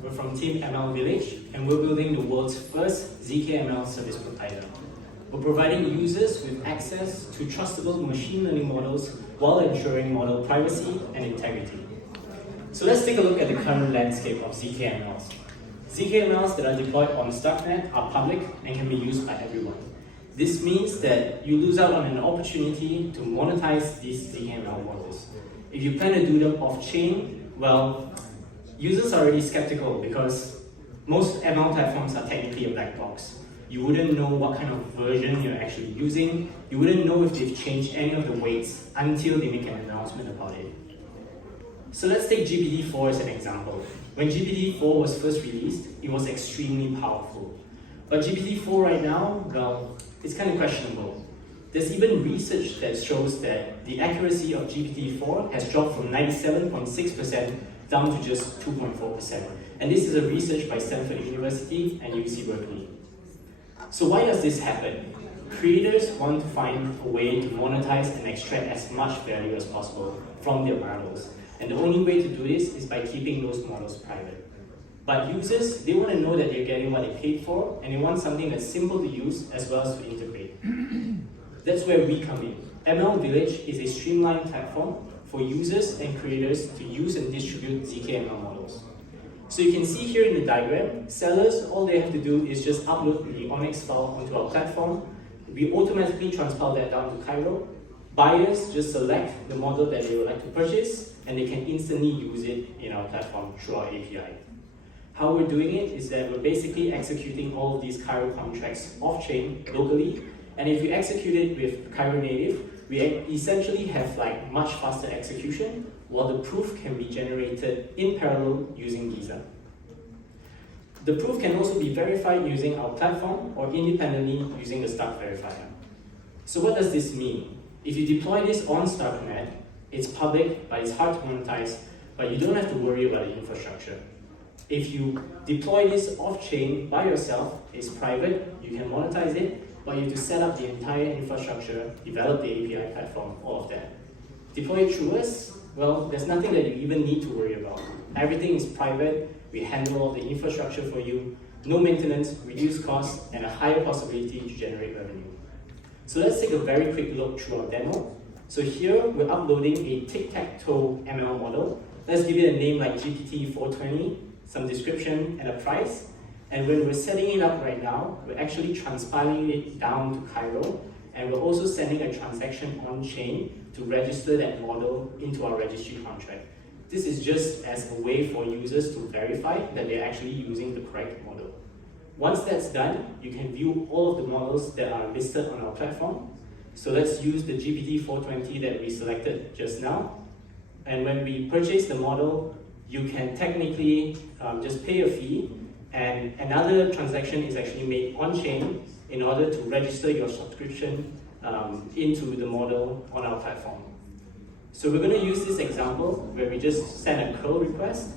We're from Team ML Village, and we're building the world's first ZKML service provider. We're providing users with access to trustable machine learning models while ensuring model privacy and integrity. So let's take a look at the current landscape of ZKMLs. ZKMLs that are deployed on Starknet are public and can be used by everyone. This means that you lose out on an opportunity to monetize these ZKML models. If you plan to do them off-chain, well, users are already skeptical because most ML platforms are technically a black box. You wouldn't know what kind of version you're actually using. You wouldn't know if they've changed any of the weights until they make an announcement about it. So let's take GPT-4 as an example. When GPT-4 was first released, it was extremely powerful. But GPT-4 right now, well, it's kind of questionable. There's even research that shows that the accuracy of GPT-4 has dropped from 97.6% down to just 2.4%. And this is a research by Stanford University and UC Berkeley. So why does this happen? Creators want to find a way to monetize and extract as much value as possible from their models. And the only way to do this is by keeping those models private. But users, they want to know that they're getting what they paid for, and they want something that's simple to use as well as to integrate. That's where we come in. ML Village is a streamlined platform for users and creators to use and distribute ZKML models. So you can see here in the diagram, sellers, all they have to do is just upload the Onyx file onto our platform. We automatically transpile that down to Cairo. Buyers just select the model that they would like to purchase, and they can instantly use it in our platform through our API. How we're doing it is that we're basically executing all of these Cairo contracts off-chain locally, and if you execute it with Cairo native, we essentially have like much faster execution, while the proof can be generated in parallel using Giza. The proof can also be verified using our platform or independently using the Stark verifier. So what does this mean? If you deploy this on Starknet, it's public, but it's hard to monetize, but you don't have to worry about the infrastructure. If you deploy this off-chain by yourself, it's private, you can monetize it, but you have to set up the entire infrastructure, develop the API platform, all of that. Deploy it through us, well, there's nothing that you even need to worry about. Everything is private, we handle all the infrastructure for you, no maintenance, reduced costs, and a higher possibility to generate revenue. So let's take a very quick look through our demo. So here, we're uploading a tic-tac-toe ML model. Let's give it a name like GPT-420, some description and a price. And when we're setting it up right now, we're actually transpiling it down to Cairo, and we're also sending a transaction on-chain to register that model into our registry contract. This is just as a way for users to verify that they're actually using the correct model. Once that's done, you can view all of the models that are listed on our platform. So let's use the GPT-420 that we selected just now. And when we purchase the model, you can technically just pay a fee, and another transaction is actually made on-chain in order to register your subscription into the model on our platform. So we're going to use this example where we just send a curl request,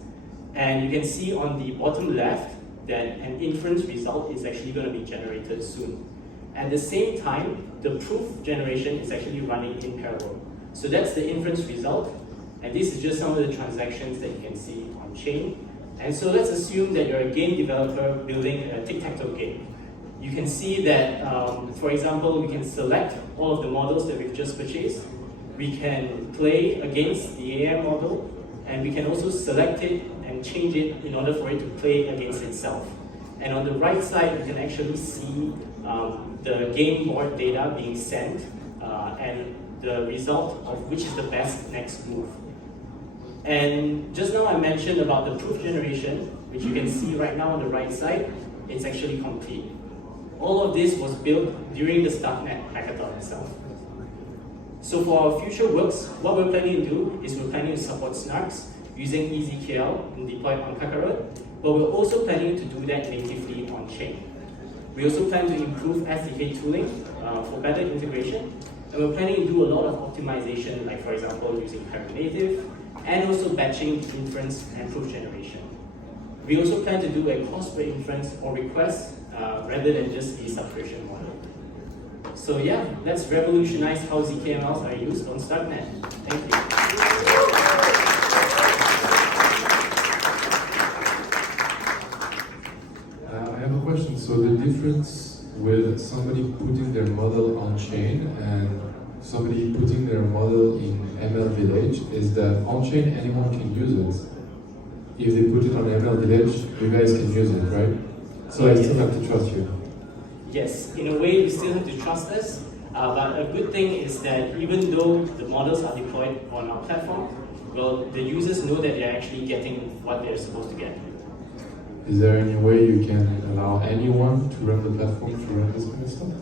and you can see on the bottom left that an inference result is actually going to be generated soon. At the same time, the proof generation is actually running in parallel. So that's the inference result, and this is just some of the transactions that you can see on chain. And so let's assume that you're a game developer building a tic-tac-toe game. You can see that, for example, we can select all of the models that we've just purchased. We can play against the AI model, and we can also select it and change it in order for it to play against itself. And on the right side, you can actually see the game board data being sent and the result of which is the best next move. And just now I mentioned about the proof generation, which you can see right now on the right side. It's actually complete. All of this was built during the Starknet hackathon itself. So for our future works, what we're planning to do is we're planning to support snarks using EasyKL and deploy on HackerHouse, but we're also planning to do that natively on chain. We also plan to improve SDK tooling for better integration, and we're planning to do a lot of optimization, like for example using Cairo native, and also batching inference and proof generation. We also plan to do a cost per inference or request rather than just a subscription model. So yeah, let's revolutionize how ZKMLs are used on Starknet. Thank you. difference with somebody putting their model on chain and somebody putting their model in ML Village is that on chain anyone can use it. If they put it on ML Village, you guys can use it, right? So I still have to trust you. Yes, in a way, you still have to trust us. But a good thing is that even though the models are deployed on our platform, well, the users know that they're actually getting what they're supposed to get. Is there any way you can allow anyone to run the platform to run this kind of stuff?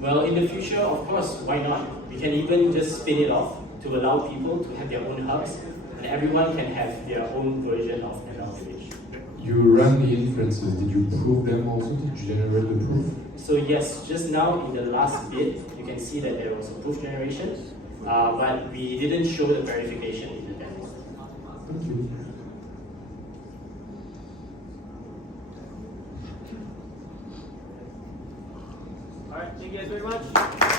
Well, in the future, of course, why not? We can even just spin it off to allow people to have their own hubs, and everyone can have their own version of ML Village. You run the inferences. Did you prove them also? Did you generate the proof? So yes, just now in the last bit, you can see that there was a proof generation, but we didn't show the verification in the demo. Thank you. All right, thank you guys very much.